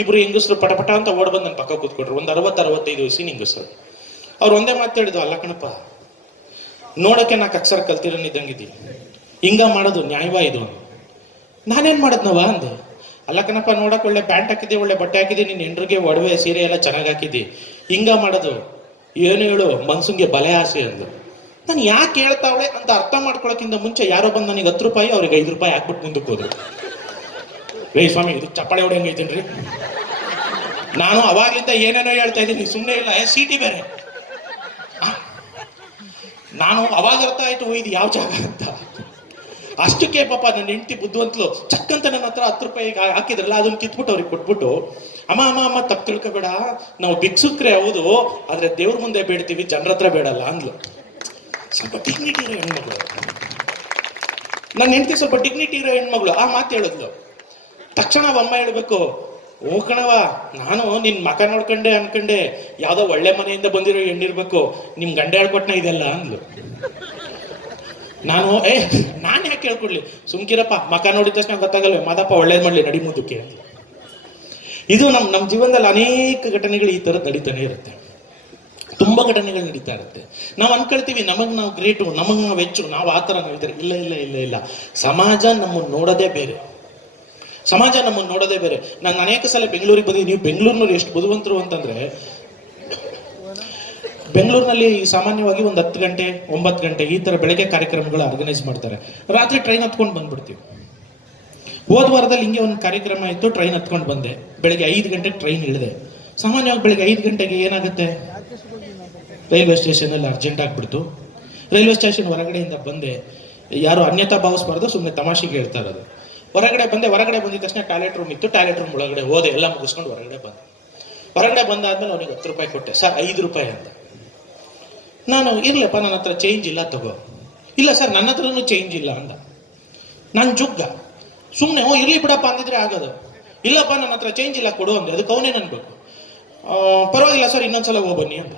ಇಬ್ರು ಹೆಂಗಸರು ಪಟಪಟ ಅಂತ ಓಡ್ ಬಂದು ನನ್ನ ಪಕ್ಕ ಕೂತ್ಕೊಟ್ರು. ಒಂದು 60-65 ವಯಸ್ಸಿನ ಹೆಂಗಸರು. ಅವ್ರು ಒಂದೇ ಮಾತು ಹೇಳಿದ್ರು, ಅಲ್ಲ ಕಣಪ್ಪ, ನೋಡಕ್ಕೆ ನಾಲ್ಕು ಅಕ್ಷರ ಕಲ್ತಿರೋನಿದ್ದಂಗಿದ್ದಿ, ಹಿಂಗ ಮಾಡೋದು ನ್ಯಾಯವಾ ಇದು? ನಾನೇನ್ ಮಾಡದ್ನವ ಅಂದೆ. ಅಲ್ಲ ಕಣಪ್ಪ, ನೋಡಕ್ ಒಳ್ಳೆ ಪ್ಯಾಂಟ್ ಹಾಕಿದ್ದೆ, ಒಳ್ಳೆ ಬಟ್ಟೆ ಹಾಕಿದ್ದೆ, ನಿನ್ನ ಹೆಂಡ್ರಿಗೆ ಒಡವೆ ಸೀರೆ ಎಲ್ಲ ಚೆನ್ನಾಗಿ ಹಾಕಿದ್ದಿ, ಹಿಂಗ ಮಾಡೋದು ಏನು ಹೇಳು, ಮನ್ಸಂಗೆ ಬಲೆ ಆಸೆ ಅಂದು. ನಾನು ಯಾಕೆ ಹೇಳ್ತಾವಳೆ ಅಂತ ಅರ್ಥ ಮಾಡ್ಕೊಳಕ್ಕಿಂತ ಮುಂಚೆ ಯಾರೋ ಬಂದು ನನಗೆ 10 ರೂಪಾಯಿ, ಅವ್ರಿಗೆ 5 ರೂಪಾಯಿ ಹಾಕ್ಬಿಟ್ಟು ಮುಂದಕ್ಕೆ ಹೋದ್ರು. ರೇ ಸ್ವಾಮಿ, ಇದು ಚಪ್ಪಾಳೆ ಹೊಡೆಯಂಗೆ ಐತೇನ್ರಿ? ನಾನು ಅವಾಗ್ಲಿಂದ ಏನೇನೋ ಹೇಳ್ತಾ ಇದ್ದೀನಿ, ಸುಮ್ಮನೆ ಇಲ್ಲ. ಸಿಟಿ ಬೇರೆ. ನಾನು ಅವಾಗ ಅರ್ಥ ಆಯ್ತು ಇದು ಯಾವ ಜಾಗ ಅಂತ. ಅಷ್ಟಕ್ಕೆ ಪಾಪ ನನ್ನ ಹೆಂಡತಿ ಬುದ್ಧಿವಂತಲು ಚಕ್ಕಂತ ನನ್ನ ಹತ್ರ 10 ರೂಪಾಯಿ ಹಾಕಿದ್ರಲ್ಲ, ಅದನ್ನ ಕಿತ್ಬಿಟ್ಟು ಅವ್ರಿಗೆ ಕೊಟ್ಬಿಟ್ಟು, ಅಮ್ಮ ಅಮ್ಮ ಅಮ್ಮ ತಪ್ಪು ತಿಳ್ಕೊಬೇಡ, ನಾವು ಭಿಕ್ಷುಕ್ರೆ ಹೌದು, ಆದ್ರೆ ದೇವ್ರ ಮುಂದೆ ಬೇಡ್ತೀವಿ, ಜನರ ಹತ್ರ ಬೇಡಲ್ಲ ಅಂದ್ಲು. ಸ್ವಲ್ಪ ಡಿಗ್ನಿಟಿ ಇರೋ ಹೆಣ್ಮಗಳು ನನ್ನ ಹೆಂಡತಿ, ಸ್ವಲ್ಪ ಡಿಗ್ನಿಟಿ ಇರೋ ಹೆಣ್ಮಗಳು. ಆ ಮಾತು ಹೇಳಿದ್ಲು ತಕ್ಷಣ ಅಮ್ಮ ಹೇಳ್ಬೇಕು, ಓ ಕಣವ, ನಾನು ನಿನ್ ಮಕ ನೋಡ್ಕೊಂಡೆ ಅನ್ಕೊಂಡೆ ಯಾವ್ದೋ ಒಳ್ಳೆ ಮನೆಯಿಂದ ಬಂದಿರೋ ಹೆಣ್ಣಿರ್ಬೇಕು, ನಿಮ್ ಗಂಡ ಹೇಳ್ಕೊಟ್ನ ಇದೆಲ್ಲ ಅಂದ್ಲು. ನಾನು ಯಾಕೆ ಹೇಳ್ಕೊಡ್ಲಿ, ಸುಮ್ಕಿರಪ್ಪ, ಮಕ ನೋಡಿದ ತಕ್ಷಣ ಗೊತ್ತಾಗಲ್ವೇ, ಮಾದಪ್ಪ ಒಳ್ಳೇದ್ ಮಾಡ್ಲಿ, ನಡಿ ಮುಂದಕ್ಕೆ ಅಂದ್ಲು. ಇದು ನಮ್ಮ ಜೀವನದಲ್ಲಿ ಅನೇಕ ಘಟನೆಗಳು ಈ ಥರದ್ದು ನಡೀತಾನೆ ಇರುತ್ತೆ. ತುಂಬಾ ಘಟನೆಗಳು ನಡೀತಾ ಇರುತ್ತೆ. ನಾವು ಅನ್ಕೊಳ್ತೀವಿ ನಾವು ಗ್ರೇಟು, ನಾವು ಹೆಚ್ಚು, ನಾವು ಆ ಥರ ನಡೀತಾರೆ. ಇಲ್ಲ ಇಲ್ಲ ಇಲ್ಲ ಇಲ್ಲ, ಸಮಾಜ ನಮ್ಮನ್ನು ನೋಡೋದೇ ಬೇರೆ. ಸಮಾಜ ನಮ್ಮನ್ನು ನೋಡೋದೇ ಬೇರೆ. ನಾನು ಅನೇಕ ಸಲ ಬೆಂಗಳೂರಿಗೆ ಬಂದಿದ್ದೀನಿ. ನೀವು ಬೆಂಗಳೂರಿನವ್ರು ಎಷ್ಟು ಬುದ್ಧಿವಂತರು ಅಂತಂದ್ರೆ, ಬೆಂಗಳೂರಿನಲ್ಲಿ ಸಾಮಾನ್ಯವಾಗಿ ಒಂದು 10 ಗಂಟೆ 9 ಗಂಟೆ ಈ ಥರ ಬೆಳಗ್ಗೆ ಕಾರ್ಯಕ್ರಮಗಳು ಆರ್ಗನೈಸ್ ಮಾಡ್ತಾರೆ. ರಾತ್ರಿ ಟ್ರೈನ್ ಹತ್ಕೊಂಡು ಬಂದ್ಬಿಡ್ತೀವಿ. ಹೋದ ವಾರದಲ್ಲಿ ಹಿಂಗೆ ಒಂದು ಕಾರ್ಯಕ್ರಮ ಇತ್ತು, ಟ್ರೈನ್ ಹತ್ಕೊಂಡು ಬಂದೆ. ಬೆಳಗ್ಗೆ 5 ಗಂಟೆಗೆ ಟ್ರೈನ್ ಇಳಿದೆ. ಸಾಮಾನ್ಯವಾಗಿ ಬೆಳಗ್ಗೆ 5 ಗಂಟೆಗೆ ಏನಾಗುತ್ತೆ, ರೈಲ್ವೆ ಸ್ಟೇಷನಲ್ಲಿ ಅರ್ಜೆಂಟ್ ಆಗಿಬಿಡ್ತು. ರೈಲ್ವೆ ಸ್ಟೇಷನ್ ಹೊರಗಡೆಯಿಂದ ಬಂದೆ, ಯಾರು ಅನ್ಯತಾ ಭಾವಿಸ್ಬಾರ್ದು, ಸುಮ್ಮನೆ ತಮಾಷೆಗೆ ಹೇಳ್ತಾ ಇರೋದು. ಹೊರಗಡೆ ಬಂದಿದ ತಕ್ಷಣ ಟಾಯ್ಲೆಟ್ ರೂಮ್ ಇತ್ತು. ಟಾಯ್ಲೆಟ್ ರೂಮ್ ಒಳಗಡೆ ಹೋದೆ, ಎಲ್ಲ ಮುಗಿಸ್ಕೊಂಡು ಹೊರಗಡೆ ಬಂದಾದ್ಮೇಲೆ ಅವನಿಗೆ 10 ರೂಪಾಯಿ ಕೊಟ್ಟೆ. ಸರ್ 5 ರೂಪಾಯಿ ಅಂತ. ನಾನು ಇರ್ಲಪ್ಪ, ನನ್ನ ಹತ್ರ ಚೇಂಜ್ ಇಲ್ಲ, ತಗೋ. ಇಲ್ಲ ಸರ್, ನನ್ನ ಹತ್ರನೂ ಚೇಂಜ್ ಇಲ್ಲ ಅಂದ. ನಾನು ಜುಗ್ಗ ಸುಮ್ಮನೆ ಇರ್ಲಿ ಬಿಡಪ್ಪ ಅಂದಿದ್ರೆ ಆಗೋದು. ಇಲ್ಲಪ್ಪ, ನನ್ನ ಹತ್ರ ಚೇಂಜ್ ಇಲ್ಲ, ಕೊಡು ಅಂದೆ. ಅದಕ್ಕೆ ಅವನೇ ನನ್ಬೇಕು, ಪರವಾಗಿಲ್ಲ ಸರ್, ಇನ್ನೊಂದ್ಸಲ ಹೋಗ್ಬನ್ನಿ ಅಂದ.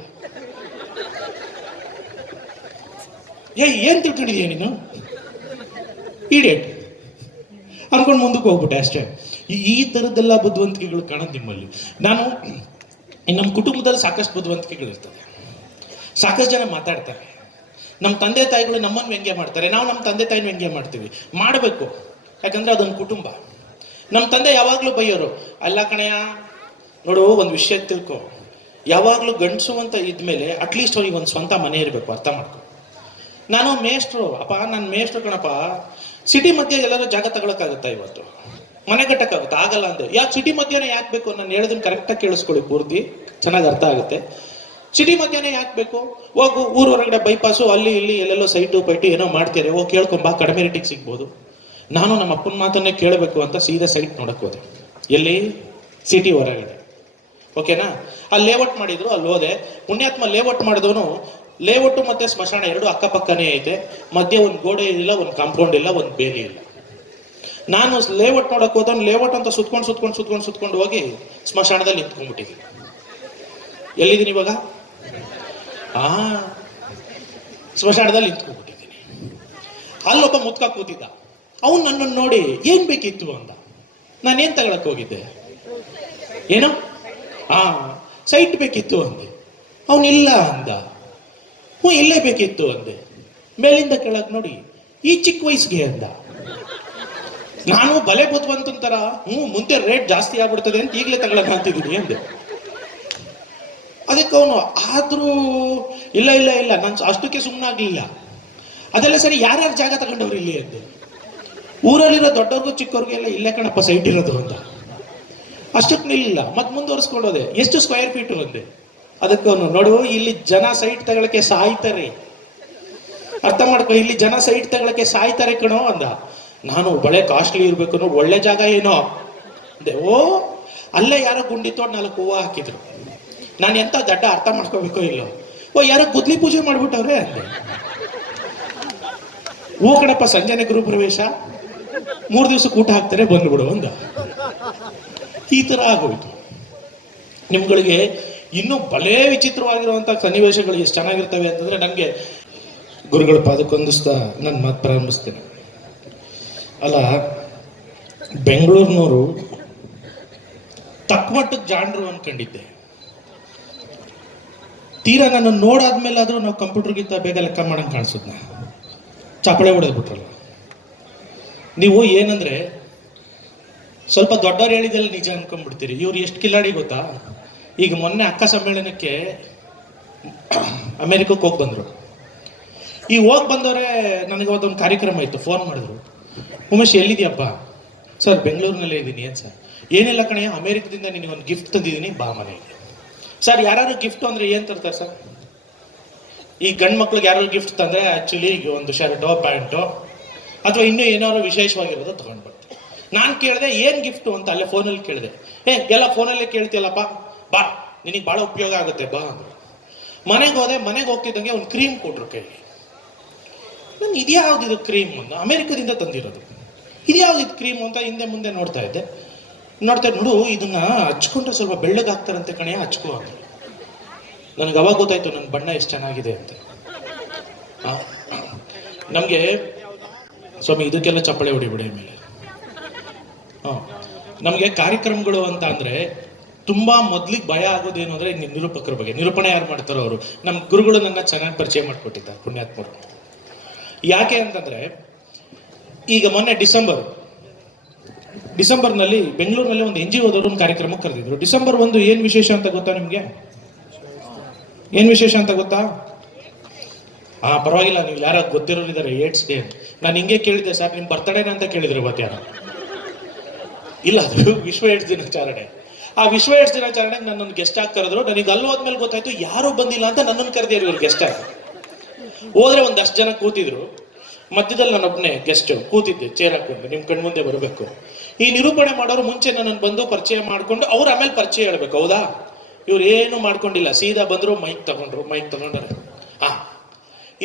ಏನ್ ತಿಳ್ಕೊಂಡಿದೀಯ ನೀನು, ಈಡೇಟ್ ಅನ್ಕೊಂಡು ಮುಂದಕ್ಕೆ ಹೋಗ್ಬಿಟ್ಟೆ ಅಷ್ಟೇ. ಈ ಥರದ್ದೆಲ್ಲ ಬುದ್ಧಿವಂತಿಕೆಗಳು ಕಾಣೋದು ನಿಮ್ಮಲ್ಲಿ. ನಮ್ಮ ಕುಟುಂಬದಲ್ಲಿ ಸಾಕಷ್ಟು ಬುದ್ಧಿವಂತಿಕೆಗಳಿರ್ತದೆ. ಸಾಕಷ್ಟು ಜನ ಮಾತಾಡ್ತಾರೆ. ನಮ್ಮ ತಂದೆ ತಾಯಿಗಳು ನಮ್ಮನ್ನು ವ್ಯಂಗ್ಯ ಮಾಡ್ತಾರೆ, ನಾವು ನಮ್ಮ ತಂದೆ ತಾಯಿನ ವ್ಯಂಗ್ಯ ಮಾಡ್ತೀವಿ. ಮಾಡಬೇಕು, ಯಾಕಂದ್ರೆ ಅದೊಂದು ಕುಟುಂಬ. ನಮ್ಮ ತಂದೆ ಯಾವಾಗಲೂ ಬೈಯೋರು, ಅಲ್ಲ ಕಣಯ್ಯ, ನೋಡು ಒಂದು ವಿಷಯ ತಿಳ್ಕೊ, ಯಾವಾಗಲೂ ಗಂಡಸು ಅಂತ ಇದ್ಮೇಲೆ ಅಟ್ಲೀಸ್ಟ್ ಅವ್ರಿಗೆ ಒಂದು ಸ್ವಂತ ಮನೆ ಇರಬೇಕು, ಅರ್ಥ ಮಾಡ್ಕೊ. ನಾನು ಮೇಷ್ಟ್ರು ಅಪ್ಪ, ನಾನು ಮೇಷ್ಟ್ರು ಕಣಪ್ಪ. ಸಿಟಿ ಮಧ್ಯೆ ಎಲ್ಲರೂ ಜಾಗ ತಗೊಳಕ್ಕಾಗುತ್ತಾ ಇವತ್ತು? ಮನೆ ಕಟ್ಟಕ್ಕಾಗುತ್ತಾ? ಆಗಲ್ಲ ಅಂದೆ. ಯಾಕೆ ಸಿಟಿ ಮಧ್ಯೆನೇ ಯಾಕೆ ಬೇಕು? ನಾನು ಹೇಳೋದನ್ನ ಕರೆಕ್ಟಾಗಿ ಕೇಳಿಸ್ಕೊಳ್ಳಿ, ಪೂರ್ತಿ ಚೆನ್ನಾಗಿ ಅರ್ಥ ಆಗುತ್ತೆ. ಸಿಟಿ ಮಧ್ಯೆನೇ ಯಾಕೆ ಬೇಕು? ಹೋಗು, ಊರ ಹೊರಗಡೆ ಬೈಪಾಸು, ಅಲ್ಲಿ ಇಲ್ಲಿ ಎಲ್ಲೆಲ್ಲೋ ಸೈಟು ಪೈಟು ಏನೋ ಮಾಡ್ತೀರಿ, ಹೋಗಿ ಕೇಳ್ಕೊಂಬ, ಕಡಿಮೆ ರೇಟಿಗೆ ಸಿಗ್ಬೋದು. ನಾನು ನಮ್ಮ ಅಪ್ಪನ ಮಾತನ್ನೇ ಕೇಳಬೇಕು ಅಂತ ಸೀದಾ ಸೈಟ್ ನೋಡಕ್ ಹೋದೆ. ಎಲ್ಲಿ? ಸಿಟಿ ಹೊರಗಡೆ. ಓಕೆನಾ? ಅಲ್ಲಿ ಲೇಔಟ್ ಮಾಡಿದ್ರು, ಅಲ್ಲಿ ಹೋದೆ. ಪುಣ್ಯಾತ್ಮ ಲೇಔಟ್ ಮಾಡಿದವನು, ಲೇಔಟ್ ಮತ್ತೆ ಸ್ಮಶಾನ ಎರಡು ಅಕ್ಕಪಕ್ಕನೇ ಐತೆ, ಮಧ್ಯೆ ಒಂದು ಗೋಡೆ ಇಲ್ಲ, ಒಂದು ಕಾಂಪೌಂಡ್ ಇಲ್ಲ, ಒಂದು ಬೇಲಿ ಇಲ್ಲ. ನಾನು ಲೇಔಟ್ ನೋಡಕ್ ಹೋದವನು ಲೇಔಟ್ ಅಂತ ಸುತ್ಕೊಂಡು ಹೋಗಿ ಸ್ಮಶಾನದಲ್ಲಿ ನಿಂತ್ಕೊಂಡ್ಬಿಟ್ಟಿದ್ದೀನಿ. ಎಲ್ಲಿದ್ದೀನಿ ಇವಾಗ? ಸ್ಮಶಾನದಲ್ಲಿ ನಿಂತ್ಕೊಂಡ್ಬಿಟ್ಟಿದ್ದೀನಿ. ಅಲ್ಲೊಬ್ಬ ಮುತ್ಕ ಕೂತಿದ್ದ. ಅವನು ನನ್ನನ್ನು ನೋಡಿ ಏನ್ ಬೇಕಿತ್ತು ಅಂದ. ನಾನೇನ್ ತಗೊಳಕ್ ಹೋಗಿದ್ದೆ? ಏನೋ ಸೈಟ್ ಬೇಕಿತ್ತು ಅಂದೆ. ಅವನಿಲ್ಲ ಅಂದ. ಇಲ್ಲೇ ಬೇಕಿತ್ತು ಅಂದೆ. ಮೇಲಿಂದ ಕೆಳಗೆ ನೋಡಿ, ಈ ಚಿಕ್ಕ ವಯಸ್ಸಿಗೆ ಅಂದ. ನಾನು ಬಲೆ ಬುದ್ಧಿವಂತರ ಮುಂದೆ ರೇಟ್ ಜಾಸ್ತಿ ಆಗ್ಬಿಡ್ತದೆ ಅಂತ ಈಗಲೇ ತಗೊಳಕ್ ಅಂತಿದ್ದೀನಿ ಅಂದೆ. ಅದಕ್ಕೆ ಅವನು ಆದ್ರೂ ಇಲ್ಲ ಇಲ್ಲ ಇಲ್ಲ, ನಾನು ಅಷ್ಟಕ್ಕೆ ಸುಮ್ಮನಾಗ್ಲಿಲ್ಲ. ಅದೆಲ್ಲ ಸರಿ, ಯಾರ್ಯಾರು ಜಾಗ ತಗೊಂಡವ್ರು ಇಲ್ಲಿ ಅಂದೆ. ಊರಲ್ಲಿರೋ ದೊಡ್ಡವ್ರಿಗೂ ಚಿಕ್ಕವ್ರಿಗೆಲ್ಲ ಇಲ್ಲೇ ಕಣಪ್ಪ ಸೈಟ್ ಇರೋದು ಅಂತ. ಅಷ್ಟಕ್ಕೆ ನಿಲ್ಲ, ಮತ್ತೆ ಮುಂದುವರ್ಸ್ಕೊಂಡೋದೆ. ಎಷ್ಟು ಸ್ಕ್ವೇರ್ ಫೀಟು ಅಂದೆ. ಅದಕ್ಕೆ ಅವನು, ನೋಡು, ಇಲ್ಲಿ ಜನ ಸೈಟ್ ತಗೊಳಕ್ಕೆ ಸಾಯ್ತಾರೆ, ಅರ್ಥ ಮಾಡ್ಕೊ, ಇಲ್ಲಿ ಜನ ಸೈಟ್ ತಗೊಳಕ್ಕೆ ಸಾಯ್ತಾರೆ ಕಣೋ ಅಂದ. ನಾನು ಬಳೆ ಕಾಸ್ಟ್ಲಿ ಇರ್ಬೇಕು, ನೋಡಿ ಒಳ್ಳೆ ಜಾಗ ಏನೋ ಅಂದೆ. ಅಲ್ಲೇ ಯಾರೋ ಗುಂಡಿ ತೋಡ್ 4 ಹೂವು ಹಾಕಿದ್ರು. ನಾನು ಎಂತ ದಡ್ಡ, ಅರ್ಥ ಮಾಡ್ಕೋಬೇಕೋ ಇಲ್ಲೋ. ಯಾರೋ ಗುದ್ಲಿ ಪೂಜೆ ಮಾಡ್ಬಿಟ್ಟವ್ರೆ ಅಂದೆ. ಕಣಪ್ಪ, ಸಂಜೆನೆ ಗೃಹ ಪ್ರವೇಶ, 3 ದಿವಸಕ್ಕೆ ಊಟ ಹಾಕ್ತಾರೆ, ಬಂದ್ಬಿಡು ಅಂದ. ಈ ತರ ಆಗೋಯ್ತು. ನಿಮ್ಗಳಿಗೆ ಇನ್ನೂ ಬಲೇ ವಿಚಿತ್ರವಾಗಿರುವಂಥ ಸನ್ನಿವೇಶಗಳು ಎಷ್ಟು ಚೆನ್ನಾಗಿರ್ತವೆ ಅಂತಂದ್ರೆ, ನನಗೆ ಗುರುಗಳ ಪಾದಕ್ಕೊಂದಿಸ್ತಾ ನನ್ನ ಮಾತು ಪ್ರಾರಂಭಿಸ್ತೇನೆ. ಅಲ್ಲ, ಬೆಂಗಳೂರಿನವರು ತಕ್ಕಮಟ್ಟಕ್ಕೆ ಜಾಣರು ಅನ್ಕೊಂಡಿದ್ದೆ. ತೀರಾ ನಾನು ನೋಡಾದ್ಮೇಲೆ ಆದ್ರೂ ನಾವು ಕಂಪ್ಯೂಟರ್ಗಿಂತ ಬೇಗ ಲೆಕ್ಕ ಮಾಡಂಗೆ ಕಾಣಿಸುತ್ತ. ಚಪ್ಪಳೆ ಹೊಡೆದ್ಬಿಟ್ರಲ್ಲ ನೀವು. ಏನಂದ್ರೆ ಸ್ವಲ್ಪ ದೊಡ್ಡವ್ರು ಹೇಳಿದೆಲ್ಲ ನಿಜ ಅನ್ಕೊಂಡ್ಬಿಡ್ತೀರಿ. ಇವ್ರು ಎಷ್ಟು ಕಿಲಾಡಿ ಗೊತ್ತಾ? ಈಗ ಮೊನ್ನೆ ಅಕ್ಕ ಸಮ್ಮೇಳನಕ್ಕೆ ಅಮೆರಿಕಕ್ಕೆ ಹೋಗಿ ಬಂದರು. ಈ ಹೋಗಿ ಬಂದವರೇ ನನಗೆ ಅವತ್ತೊಂದು ಕಾರ್ಯಕ್ರಮ ಇತ್ತು, ಫೋನ್ ಮಾಡಿದ್ರು. ಉಮೇಶ್ ಎಲ್ಲಿದೆಯಪ್ಪ? ಸರ್ ಬೆಂಗಳೂರಿನಲ್ಲೇ ಇದ್ದೀನಿ. ಏನು ಸರ್? ಏನಿಲ್ಲ ಕಣೆ, ಅಮೆರಿಕದಿಂದ ನಿನಗೆ ಒಂದು ಗಿಫ್ಟ್ ತಂದಿದ್ದೀನಿ, ಬಾ ಮನೆಗೆ. ಸರ್ ಯಾರು ಗಿಫ್ಟ್ ಅಂದರೆ ಏನು ತರ್ತಾರೆ ಸರ್? ಈ ಗಂಡು ಮಕ್ಳಿಗೆ ಯಾರು ಗಿಫ್ಟ್ ತಂದರೆ ಆ್ಯಕ್ಚುಲಿ ಒಂದು ಶರ್ಟೋ ಪ್ಯಾಂಟೋ ಅಥವಾ ಇನ್ನೂ ಏನಾದ್ರು ವಿಶೇಷವಾಗಿರೋದು ತೊಗೊಂಡು ಬರ್ತಾರೆ. ನಾನು ಕೇಳಿದೆ ಏನು ಗಿಫ್ಟು ಅಂತ, ಅಲ್ಲೇ ಫೋನಲ್ಲಿ ಕೇಳಿದೆ. ಎಲ್ಲ ಫೋನಲ್ಲೇ ಕೇಳ್ತೀಯಲ್ಲಪ್ಪ, ಬಾ ನಿನಗೆ ಭಾಳ ಉಪಯೋಗ ಆಗುತ್ತೆ ಬಾ ಅಂದರು. ಮನೆಗೆ ಹೋದೆ. ಮನೆಗೆ ಹೋಗ್ತಿದ್ದಂಗೆ ಒಂದು ಕ್ರೀಮ್ ಕೊಟ್ಟರು ಕೈಗೆ. ನಾನು ಇದ್ಯಾವ್ದಿದು ಕ್ರೀಮ್ ಅಂತ, ಅಮೆರಿಕದಿಂದ ತಂದಿರೋದು, ಇದ್ಯಾವ್ದಿದು ಕ್ರೀಮ್ ಅಂತ ಹಿಂದೆ ಮುಂದೆ ನೋಡ್ತಾ ಇದ್ದೆ. ನೋಡು ಇದನ್ನ ಹಚ್ಕೊಂಡ್ರೆ ಸ್ವಲ್ಪ ಬೆಳ್ಳಗಾಗ್ತಾರಂತೆ ಕಣೆ, ಹಚ್ಕೋ ಅಂತ. ನನಗೆ ಅವಾಗ ಗೊತ್ತಾಯ್ತು ನನ್ನ ಬಣ್ಣ ಎಷ್ಟು ಚೆನ್ನಾಗಿದೆ ಅಂತ. ನಮಗೆ ಸ್ವಾಮಿ ಇದಕ್ಕೆಲ್ಲ ಚಪ್ಪಳೆ ಹೊಡಿಬಿಡಿ ಮೇಲೆ. ನಮಗೆ ಕಾರ್ಯಕ್ರಮಗಳು ಅಂತ ಅಂದರೆ ತುಂಬ ಮೊದಲಿಗೆ ಭಯ ಆಗೋದೇನು ಅಂದರೆ ನಿರೂಪಕರ ಬಗ್ಗೆ. ನಿರೂಪಣೆ ಯಾರು ಮಾಡ್ತಾರೋ ಅವರು. ನಮ್ಮ ಗುರುಗಳು ನನ್ನ ಚೆನ್ನಾಗಿ ಪರಿಚಯ ಮಾಡಿಕೊಟ್ಟಿದ್ದಾರೆ, ಪುಣ್ಯಾತ್ಮರು. ಯಾಕೆ ಅಂತಂದರೆ ಈಗ ಮೊನ್ನೆ ಡಿಸೆಂಬರ್ನಲ್ಲಿ ಬೆಂಗಳೂರಿನಲ್ಲಿ ಒಂದು NGO ಒಂದು ಕಾರ್ಯಕ್ರಮಕ್ಕೆ ಕರೆದಿದ್ರು. ಡಿಸೆಂಬರ್ 1 ಏನು ವಿಶೇಷ ಅಂತ ಗೊತ್ತಾ ನಿಮಗೆ? ಏನು ವಿಶೇಷ ಅಂತ ಗೊತ್ತಾ? ಪರವಾಗಿಲ್ಲ, ನೀವು ಯಾರು ಗೊತ್ತಿರೋರಿದ್ದಾರೆ, ಏಡ್ಸ್ ಡೇ. ನಾನು ಹಿಂಗೆ ಕೇಳಿದ್ದೆ ಸರ್, ನಿಮ್ಮ ಬರ್ತಡೇನ ಅಂತ ಕೇಳಿದ್ರು ಇವತ್ತು ಯಾರು? ಇಲ್ಲ, ಅದು ವಿಶ್ವ ಏಡ್ಸ್ ದಿನಾಚರಣೆ. ಆ ವಿಶ್ವ ಏಡ್ಸ್ ದಿನಾಚರಣೆಗೆ ನನ್ನನ್ನು ಗೆಸ್ಟ್ ಆಗಿ ಕರೆದ್ರು. ನನಗೆ ಅಲ್ಲಿ ಹೋದ್ಮೇಲೆ ಗೊತ್ತಾಯ್ತು ಯಾರೂ ಬಂದಿಲ್ಲ ಅಂತ ನನ್ನನ್ನು ಕರೆದಿರು ಇವ್ರು ಗೆಸ್ಟ್ ಆಗಿ. ಹೋದ್ರೆ ಒಂದಷ್ಟು ಜನ ಕೂತಿದ್ರು, ಮಧ್ಯದಲ್ಲಿ ನಾನೊಬ್ಬನೇ ಗೆಸ್ಟ್ ಕೂತಿದ್ದೆ, ಚೇರ್ ಹಾಕೊಂಡು. ನಿಮ್ಮ ಕಣ್ಮುಂದೆ ಬರಬೇಕು. ಈ ನಿರೂಪಣೆ ಮಾಡೋರು ಮುಂಚೆ ನನ್ನನ್ನು ಬಂದು ಪರಿಚಯ ಮಾಡಿಕೊಂಡು ಅವ್ರು ಆಮೇಲೆ ಪರಿಚಯ ಹೇಳ್ಬೇಕು, ಹೌದಾ? ಇವ್ರು ಏನು ಮಾಡ್ಕೊಂಡಿಲ್ಲ, ಸೀದಾ ಬಂದರು, ಮೈಕ್ ತಗೊಂಡ್ರೆ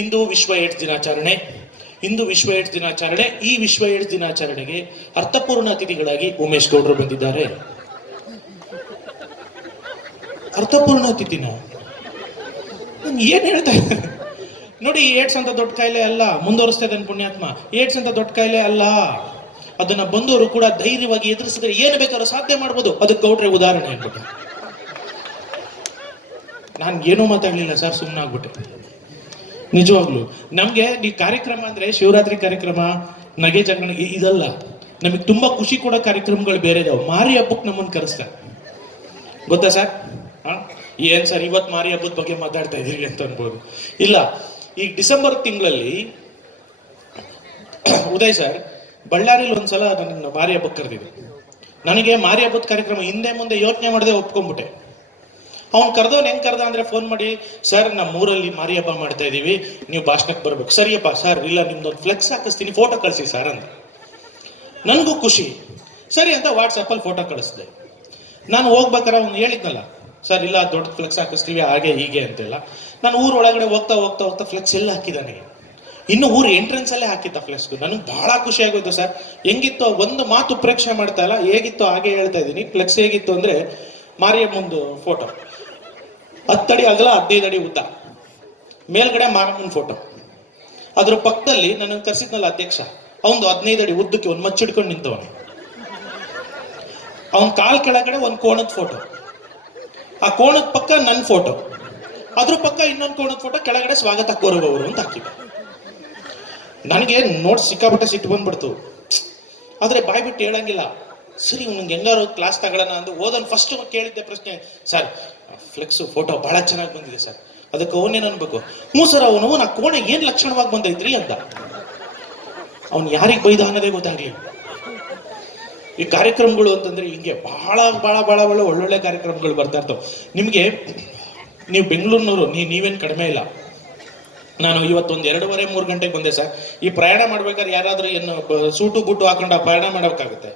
ಇಂದು ವಿಶ್ವ ಏಡ್ಸ್ ದಿನಾಚರಣೆ. ಈ ವಿಶ್ವ ಏಡ್ಸ್ ದಿನಾಚರಣೆಗೆ ಅರ್ಥಪೂರ್ಣ ಅತಿಥಿಗಳಾಗಿ ಉಮೇಶ್ ಗೌಡ್ರು ಬಂದಿದ್ದಾರೆ. ಅರ್ಥಪೂರ್ಣ ಅತಿಥಿನ ಏನ್ ಹೇಳ್ತಾ ಇದ್ದಾರೆ ನೋಡಿ. ಏಡ್ಸ್ ಅಂತ ದೊಡ್ಡ ಕಾಯಿಲೆ ಅಲ್ಲ, ಮುಂದುವರಿಸ್ತಾ ಇದ್ದಾನೆ ಪುಣ್ಯಾತ್ಮ. ಏಡ್ಸ್ ಅಂತ ದೊಡ್ಡ ಕಾಯಿಲೆ ಅಲ್ಲ, ಅದನ್ನ ಬಂದವರು ಕೂಡ ಧೈರ್ಯವಾಗಿ ಎದುರಿಸಿದ್ರೆ ಏನು ಬೇಕಾದ್ರೂ ಸಾಧ್ಯ ಮಾಡ್ಬೋದು. ಅದಕ್ಕೆ ಗೌಡ್ರೆ ಉದಾಹರಣೆ ಹೇಳ್ಬಿಟ್ಟು. ನಾನು ಏನೂ ಮಾತಾಡ್ಲಿಲ್ಲ ಸರ್, ಸುಮ್ಮನಾಗ್ಬಿಟ್ಟೆ. ನಿಜವಾಗ್ಲು ನಮ್ಗೆ ಈ ಕಾರ್ಯಕ್ರಮ ಅಂದ್ರೆ ಶಿವರಾತ್ರಿ ಕಾರ್ಯಕ್ರಮ, ನಗೆ ಜಗಣ ಇದಲ್ಲ. ನಮಗೆ ತುಂಬಾ ಖುಷಿ ಕೊಡೋ ಕಾರ್ಯಕ್ರಮಗಳು ಬೇರೆ ಇದಾವೆ. ಮಾರಿ ಹಬ್ಬಕ್ಕೆ ನಮ್ಮನ್ನು ಕರೆಸ್ತಾರೆ, ಗೊತ್ತಾ ಸರ್? ಏನ್ ಸರ್ ಇವತ್ತು ಮಾರಿ ಹಬ್ಬದ ಬಗ್ಗೆ ಮಾತಾಡ್ತಾ ಇದೀರಿ ಅಂತ ಅನ್ಬೋದು. ಇಲ್ಲ, ಈ ಡಿಸೆಂಬರ್ ತಿಂಗಳಲ್ಲಿ ಉದಯ್ ಸರ್ ಬಳ್ಳಾರಿಲಿ ಒಂದ್ಸಲ ನನ್ನ ಮಾರಿ ಹಬ್ಬಕ್ಕೆ ಕರೆದಿದ್ರು. ನನಗೆ ಮಾರಿ ಹಬ್ಬದ ಕಾರ್ಯಕ್ರಮ ಹಿಂದೆ ಮುಂದೆ ಯೋಚನೆ ಮಾಡದೆ ಒಪ್ಕೊಂಡ್ಬಿಟ್ಟೆ. ಅವ್ನು ಕರೆದವನ್ ಹೆಂಗ್ ಕರೆದ ಅಂದ್ರೆ ಫೋನ್ ಮಾಡಿ, ಸರ್ ನಮ್ಮ ಊರಲ್ಲಿ ಮಾರಿ ಹಬ್ಬ ಮಾಡ್ತಾ ಇದೀವಿ, ನೀವು ಭಾಷಣಕ್ಕೆ ಬರ್ಬೇಕು. ಸರಿಯಪ್ಪ ಸರ್, ಇಲ್ಲ ನಿಮ್ದೊಂದು ಫ್ಲೆಕ್ಸ್ ಹಾಕಿಸ್ತೀನಿ, ಫೋಟೋ ಕಳಿಸಿ ಸರ್ ಅಂತ. ನನಗೂ ಖುಷಿ, ಸರಿ ಅಂತ ವಾಟ್ಸಪ್ಪಲ್ಲಿ ಫೋಟೋ ಕಳಿಸ್ದೆ. ನಾನು ಹೋಗ್ಬೇಕಾರೆ ಅವ್ನು ಹೇಳಿದ್ನಲ್ಲ, ಸರ್ ಇಲ್ಲ ದೊಡ್ಡ ಫ್ಲೆಕ್ಸ್ ಹಾಕಿಸ್ತೀವಿ ಹಾಗೆ ಹೀಗೆ ಅಂತೆಲ್ಲ. ನಾನು ಊರ ಒಳಗಡೆ ಹೋಗ್ತಾ ಫ್ಲೆಕ್ಸ್ ಎಲ್ಲ ಹಾಕಿದ್ದಾನೆ. ಇನ್ನು ಊರು ಎಂಟ್ರೆನ್ಸ್ ಅಲ್ಲೇ ಹಾಕಿದ್ದ ಫ್ಲೆಕ್ಸ್. ನನಗೆ ಬಹಳ ಖುಷಿ ಆಗೋಯ್ತು ಸರ್. ಹೆಂಗಿತ್ತು ಒಂದು ಮಾತು ಪ್ರೇಕ್ಷೆ ಮಾಡ್ತಾ ಇಲ್ಲ, ಹೇಗಿತ್ತು ಹಾಗೆ ಹೇಳ್ತಾ ಇದ್ದೀನಿ. ಫ್ಲೆಕ್ಸ್ ಹೇಗಿತ್ತು ಅಂದ್ರೆ ಮಾರಿಯ ಮುಂದು ಫೋಟೋ 10 ಅಡಿ ಅಗಲ 15 ಅಡಿ ಉದ್ದ, ಮೇಲ್ಗಡೆ ಮಾರಮ್ಮನ ಫೋಟೋ. ಅದ್ರ ಪಕ್ಕದಲ್ಲಿ ನನ್ನ ಕರ್ಸಿದ್ನಲ್ಲ ಅಧ್ಯಕ್ಷ, ಅವನು 15 ಅಡಿ ಉದ್ದಕ್ಕೆ ಒಂದು ಮಚ್ಚಿಡ್ಕೊಂಡು ನಿಂತವನು. ಅವನ ಕಾಲ್ ಕೆಳಗಡೆ ಒಂದು ಕೋಣದ ಫೋಟೋ, ಆ ಕೋಣದ ಪಕ್ಕ ನನ್ನ ಫೋಟೋ, ಅದ್ರ ಪಕ್ಕ ಇನ್ನೊಂದು ಕೋಣದ ಫೋಟೋ, ಕೆಳಗಡೆ ಸ್ವಾಗತ ಕೋರುವವರು ಅಂತ ಹಾಕಿದ್ದ. ನನಗೆ ನೋಡಿ ಸಿಕ್ಕಾಬಿಟ್ಟೆ ಸಿಟ್ಟು ಬಂದ್ಬಿಡ್ತು. ಆದ್ರೆ ಬಾಯ್ ಬಿಟ್ಟು ಹೇಳಂಗಿಲ್ಲ. ಸರಿ ಅವ್ನಿಗೆ ಹೆಂಗಾರು ಕ್ಲಾಸ್ ತಗೊಳ್ಳೋಣ ಅಂತ ಓದೋನ್ ಫಸ್ಟ್ ಕೇಳಿದ್ದೆ ಪ್ರಶ್ನೆ, ಸರ್ ಫ್ಲೆಕ್ಸ್ ಫೋಟೋ ಬಹಳ ಚೆನ್ನಾಗಿ ಬಂದಿದೆ ಸರ್. ಅದಕ್ಕೆ ಅವನೇನು ಅನ್ಬೇಕು, ಹ್ಞೂ ಸರ್ ಅವನು ನಾ ಕೋಣೆ ಏನ್ ಲಕ್ಷಣವಾಗಿ ಬಂದೈತ್ರಿ ಅಂತ. ಅವ್ನು ಯಾರಿಗೆ ಬೈದ ಅನ್ನೋದೇ ಗೊತ್ತಾಗ್ಲಿ. ಈ ಕಾರ್ಯಕ್ರಮಗಳು ಅಂತಂದ್ರೆ ಹಿಂಗೆ ಬಹಳ ಬಹಳ ಬಹಳ ಬಹಳ ಒಳ್ಳೊಳ್ಳೆ ಕಾರ್ಯಕ್ರಮಗಳು ಬರ್ತಾ ಇರ್ತವೆ. ನಿಮ್ಗೆ ನೀವು ಬೆಂಗಳೂರಿನವರು ನೀವೇನು ಕಡಿಮೆ ಇಲ್ಲ. ನಾನು ಇವತ್ತೊಂದು 2:30-3 ಗಂಟೆಗೆ ಬಂದೆ ಸರ್. ಈ ಪ್ರಯಾಣ ಮಾಡ್ಬೇಕಾದ್ರೆ ಯಾರಾದ್ರೂ ಏನು ಸೂಟು ಬೂಟು ಹಾಕೊಂಡು ಪ್ರಯಾಣ ಮಾಡಬೇಕಾಗುತ್ತೆ.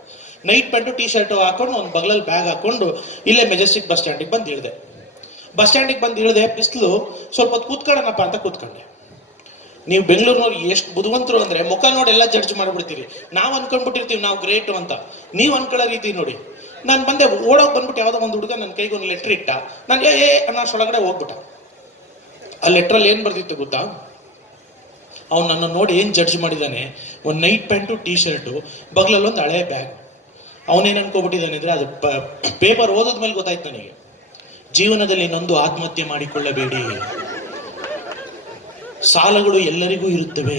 ನೈಟ್ ಪ್ಯಾಂಟು ಟೀ ಶರ್ಟು ಹಾಕೊಂಡು ಒಂದು ಬಗಲಲ್ಲಿ ಬ್ಯಾಗ್ ಹಾಕೊಂಡು ಇಲ್ಲೇ ಮೆಜೆಸ್ಟಿಕ್ ಬಸ್ ಸ್ಟ್ಯಾಂಡಿಗೆ ಬಂದು ಇಳಿದೆ. ಬಿಸಿಲು ಸ್ವಲ್ಪ ಹೊತ್ತು ಕೂತ್ಕೊಳ್ಳೋಣಪ್ಪ ಅಂತ ಕೂತ್ಕೊಂಡೆ. ನೀವು ಬೆಂಗಳೂರಿನವ್ರು ಎಷ್ಟು ಬುದ್ಧಿವಂತರು ಅಂದ್ರೆ ಮುಖ ನೋಡಿ ಎಲ್ಲ ಜಡ್ಜ್ ಮಾಡ್ಬಿಡ್ತೀರಿ. ನಾವು ಅನ್ಕೊಂಡ್ಬಿಟ್ಟಿರ್ತೀವಿ ನಾವು ಗ್ರೇಟು ಅಂತ. ನೀವು ಅನ್ಕೊಳ್ಳೋ ರೀತಿ ನೋಡಿ. ನಾನು ಬಂದೆ, ಓಡೋಗಿ ಬಂದ್ಬಿಟ್ಟು ಯಾವುದೋ ಒಂದು ಹುಡುಗ ನನ್ನ ಕೈಗೆ ಒಂದು ಲೆಟ್ರ್ ಇಟ್ಟ. ನಾನು ಅನ್ನೋಷ್ಟೊಳಗಡೆ ಹೋಗ್ಬಿಟ್ಟ. ಆ ಲೆಟ್ರಲ್ಲಿ ಏನು ಬರ್ದಿತ್ತು ಗೊತ್ತಾ? ಅವ್ನು ನನ್ನ ನೋಡಿ ಏನು ಜಡ್ಜ್ ಮಾಡಿದ್ದಾನೆ. ಒಂದು ನೈಟ್ ಪ್ಯಾಂಟು ಟೀ ಶರ್ಟು, ಬಗ್ಲಲ್ಲೊಂದು ಹಳೆ ಬ್ಯಾಗ್. ಅವನೇನು ಅನ್ಕೋಬಿಟ್ಟಿದ್ದಾನೆ ಅಂದ್ರೆ ಅದು ಪೇಪರ್ ಓದೋದ್ ಮೇಲೆ ಗೊತ್ತಾಯ್ತು ನನಗೆ. ಜೀವನದಲ್ಲಿ ನೊಂದು ಆತ್ಮಹತ್ಯೆ ಮಾಡಿಕೊಳ್ಳಬೇಡಿ, ಸಾಲಗಳು ಎಲ್ಲರಿಗೂ ಇರುತ್ತವೆ,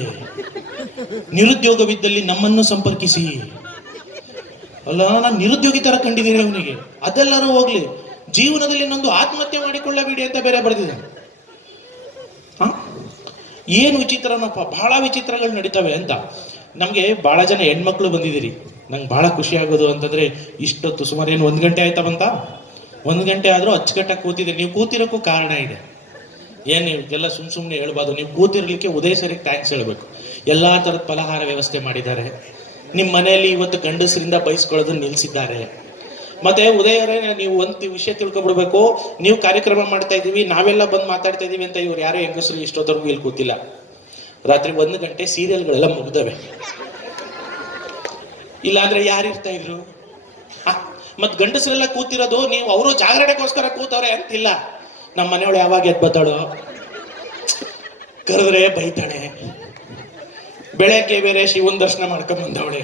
ನಿರುದ್ಯೋಗವಿದ್ದಲ್ಲಿ ನಮ್ಮನ್ನು ಸಂಪರ್ಕಿಸಿ. ಅಲ್ಲ, ನಾನು ನಿರುದ್ಯೋಗಿ ತರ ಕಂಡಿದ್ದೀನಿ ಅವನಿಗೆ. ಅದೆಲ್ಲರೂ ಹೋಗ್ಲಿ, ಜೀವನದಲ್ಲಿ ನೊಂದು ಆತ್ಮಹತ್ಯೆ ಮಾಡಿಕೊಳ್ಳಬೇಡಿ ಅಂತ ಬೇರೆ ಬರೆದಿದ್ದಾನೆ. ಏನು ವಿಚಿತ್ರನಪ್ಪ, ಬಹಳ ವಿಚಿತ್ರಗಳು ನಡೀತವೆ ಅಂತ. ನಮಗೆ ಬಹಳ ಜನ ಹೆಣ್ಮಕ್ಳು ಬಂದಿದ್ದೀರಿ. ನಂಗೆ ಬಹಳ ಖುಷಿ ಆಗೋದು ಅಂತಂದ್ರೆ, ಇಷ್ಟೊತ್ತು ಸುಮಾರು ಏನು 1 ಗಂಟೆ ಆಯ್ತಾ ಬಂತ, 1 ಗಂಟೆ ಆದ್ರೂ ಅಚ್ಚುಕಟ್ಟಾಗಿ ಕೂತಿದೆ. ನೀವು ಕೂತಿರೋಕ್ಕೂ ಕಾರಣ ಇದೆ. ಏನು ಎಲ್ಲ ಸುಮ್ಮನೆ ಹೇಳ್ಬಾರ್ದು. ನೀವು ಕೂತಿರ್ಲಿಕ್ಕೆ ಉದಯ ಸರಿಗೆ ಥ್ಯಾಂಕ್ಸ್ ಹೇಳ್ಬೇಕು. ಎಲ್ಲಾ ತರದ ಫಲಹಾರ ವ್ಯವಸ್ಥೆ ಮಾಡಿದ್ದಾರೆ. ನಿಮ್ಮ ಮನೆಯಲ್ಲಿ ಇವತ್ತು ಗಂಡಸರಿಂದ ಬಯಸ್ಕೊಳ್ಳೋದನ್ನ ನಿಲ್ಸಿದ್ದಾರೆ. ಮತ್ತೆ ಉದಯರೇ, ನೀವು ಒಂದು ವಿಷಯ ತಿಳ್ಕೊಬಿಡ್ಬೇಕು. ನೀವು ಕಾರ್ಯಕ್ರಮ ಮಾಡ್ತಾ ಇದೀವಿ, ನಾವೆಲ್ಲ ಬಂದು ಮಾತಾಡ್ತಾ ಇದೀವಿ ಅಂತ ಇವ್ರು ಯಾರೋ ಹೆಂಗಸರು ಇಷ್ಟೊತ್ತವರೆಗೂ ಇಲ್ಲಿ ಕೂತಿಲ್ಲ. ರಾತ್ರಿ 1 ಗಂಟೆ ಸೀರಿಯಲ್ಗಳೆಲ್ಲ ಮುಗ್ದವೆ. ಇಲ್ಲಾಂದ್ರೆ ಯಾರು ಇರ್ತಾ ಇದ್ರು? ಮತ್ ಗಂಡಸರೆಲ್ಲ ಕೂತಿರೋದು ನೀವು ಅವರು ಜಾಗರಣೆಗೋಸ್ಕರ ಕೂತವ್ರೆ ಅಂತಿಲ್ಲ. ನಮ್ಮ ಮನೆಯವಳು ಯಾವಾಗ ಎದ್ದು ಬತ್ತಾಳೋ, ಕರೆದ್ರೆ ಬೈತಾಳೆ. ಬೆಳಗ್ಗೆ ಬೇರೆ ಶಿವನ್ ದರ್ಶನ ಮಾಡ್ಕೊಂಡ್ ಬಂದವಳೆ,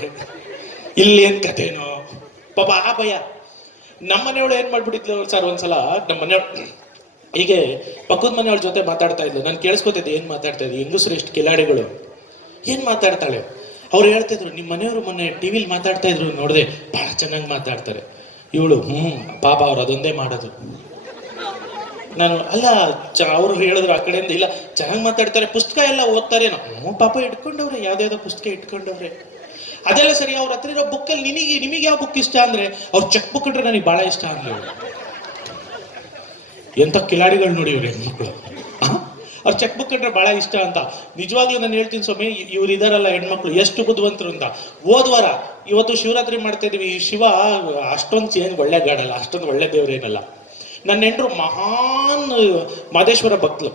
ಇಲ್ಲೇನ್ ಕಥೆನೋ ಪಾಪ. ಆ ಭಯ. ನಮ್ಮ ಮನೆಯವಳು ಏನ್ ಮಾಡ್ಬಿಟ್ಟಿದ್ಲು ಸರ್, ಒಂದ್ಸಲ ನಮ್ಮ ಮನೆಯವಳು ಹೀಗೆ ಪಕ್ಕದ ಮನೆಯವಳ ಜೊತೆ ಮಾತಾಡ್ತಾ ಇದ್ಲು. ನಾನು ಕೇಳಿಸ್ಕೊತಿದ್ದೆ, ಏನ್ ಮಾತಾಡ್ತಾ ಇದ್ದೆ, ಹೆಂಗಸರು ಎಷ್ಟು ಕಿಲಾಡಿಗಳು, ಏನ್ ಮಾತಾಡ್ತಾಳೆ. ಅವ್ರು ಹೇಳ್ತಿದ್ರು, ನಿಮ್ಮ ಮನೆಯವರು ಮೊನ್ನೆ ಟಿವಿಲಿ ಮಾತಾಡ್ತಾ ಇದ್ರು, ನೋಡಿದೆ ಬಹಳ ಚೆನ್ನಾಗಿ ಮಾತಾಡ್ತಾರೆ. ಇವಳು ಪಾಪ ಅವ್ರು ಅದೊಂದೇ ಮಾಡೋದು. ನಾನು ಅಲ್ಲ, ಅವ್ರು ಹೇಳಿದ್ರು ಆ ಕಡೆಯಿಂದ, ಇಲ್ಲ ಚೆನ್ನಾಗಿ ಮಾತಾಡ್ತಾರೆ, ಪುಸ್ತಕ ಎಲ್ಲ ಓದ್ತಾರೆ. ಪಾಪ ಇಟ್ಕೊಂಡವ್ರೆ, ಯಾವ್ದಾವ್ದೋ ಪುಸ್ತಕ ಇಟ್ಕೊಂಡವ್ರೆ. ಅದೆಲ್ಲ ಸರಿ. ಅವ್ರ ಹತ್ರ ಇರೋ ಬುಕ್ಕಲ್ಲಿ ನಿಮಗೆ ಯಾವ ಬುಕ್ ಇಷ್ಟ ಅಂದ್ರೆ, ಅವ್ರ ಚೆಕ್ ಬುಕ್ ಇಟ್ರೆ ನನಗೆ ಬಹಳ ಇಷ್ಟ ಆಗ್ಲಿ. ಎಂತ ಕಿಲಾಡಿಗಳು ನೋಡಿ ಇವ್ರು ಹೆಣ್ಮಕ್ಳು. ಅವ್ರ ಚೆಕ್ ಬುಕ್ ಕಂಡ್ರೆ ಬಹಳ ಇಷ್ಟ ಅಂತ. ನಿಜವಾಗ್ಲೂ ನಾನು ಹೇಳ್ತೀನಿ ಸ್ವಾಮಿ, ಇವ್ರು ಇದಾರಲ್ಲ ಹೆಣ್ಮಕ್ಳು, ಎಷ್ಟು ಬುದ್ಧಿವಂತರು ಅಂತ. ಹೋದ್ವಾರ, ಇವತ್ತು ಶಿವರಾತ್ರಿ ಮಾಡ್ತಾ ಇದೀವಿ. ಶಿವ ಅಷ್ಟೊಂದು ಏನು ಒಳ್ಳೆ ಗಾಡಲ್ಲ, ಅಷ್ಟೊಂದು ಒಳ್ಳೆ ದೇವ್ರೇನಲ್ಲ. ನನ್ನ ಹೆಂಡ್ರು ಮಹಾನ್ ಮಾದೇಶ್ವರ ಭಕ್ತಳು,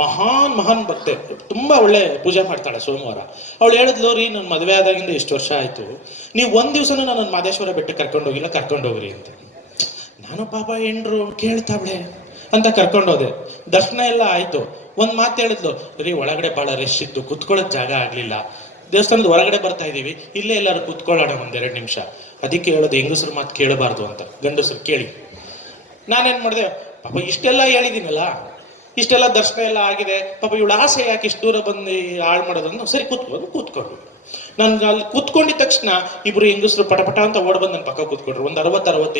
ಮಹಾನ್ ಭಕ್ತೆ, ತುಂಬಾ ಒಳ್ಳೆ ಪೂಜೆ ಮಾಡ್ತಾಳೆ ಸೋಮವಾರ. ಅವಳು ಹೇಳಿದ್ಲು, ರೀ ನನ್ನ ಮದುವೆ ಆದಾಗಿಂದ ಇಷ್ಟು ವರ್ಷ ಆಯ್ತು, ನೀವು ಒಂದ್ ದಿವ್ಸನೂ ನನ್ನ ಮಾದೇಶ್ವರ ಬೆಟ್ಟ ಕರ್ಕೊಂಡೋಗಿಲ್ಲ, ಕರ್ಕೊಂಡೋಗ್ರಿ ಅಂತ. ನಾನು ಪಾಪ ಹೆಂಡ್ರು ಕೇಳ್ತಾವಳೆ ಅಂತ ಕರ್ಕೊಂಡೋದೆ. ದರ್ಶನ ಎಲ್ಲ ಆಯ್ತು. ಒಂದ್ ಮಾತು ಹೇಳಿದ್ಲು, ರೀ ಒಳಗಡೆ ಬಹಳ ರಶ್ ಇತ್ತು, ಕುತ್ಕೊಳ್ಳೋಕ್ ಜಾಗ ಆಗ್ಲಿಲ್ಲ, ದೇವಸ್ಥಾನದ ಹೊರಗಡೆ ಬರ್ತಾ ಇದೀವಿ, ಇಲ್ಲೇ ಎಲ್ಲರೂ ಕುತ್ಕೊಳ್ಳೋಣ 1-2 ನಿಮಿಷ. ಅದಕ್ಕೆ ಹೇಳೋದು, ಹೆಂಗಸರು ಮಾತು ಕೇಳಬಾರ್ದು ಅಂತ, ಗಂಡಸರು ಕೇಳಿ. ನಾನೇನ್ ಮಾಡಿದೆ, ಪಾಪ ಇಷ್ಟೆಲ್ಲ ಹೇಳಿದ್ದೀನಲ್ಲ, ಇಷ್ಟೆಲ್ಲ ದರ್ಶನ ಎಲ್ಲ ಆಗಿದೆ, ಪಾಪ ಇವಳು ಆಸೆ ಯಾಕೆ ಇಷ್ಟು ದೂರ ಬಂದು ಹಾಳು ಮಾಡೋದನ್ನು. ಸರಿ ಕೂತ್ಕೊಂಡು ನಾನು ಅಲ್ಲಿ ಕೂತ್ಕೊಂಡಿದ ತಕ್ಷಣ ಇಬ್ರು ಹೆಂಗಸರು ಪಟಪಟ ಅಂತ ಓಡ್ ಬಂದು ನನ್ನ ಪಕ್ಕ ಕೂತ್ಕೊಂಡ್ರು. ಒಂದು 60-65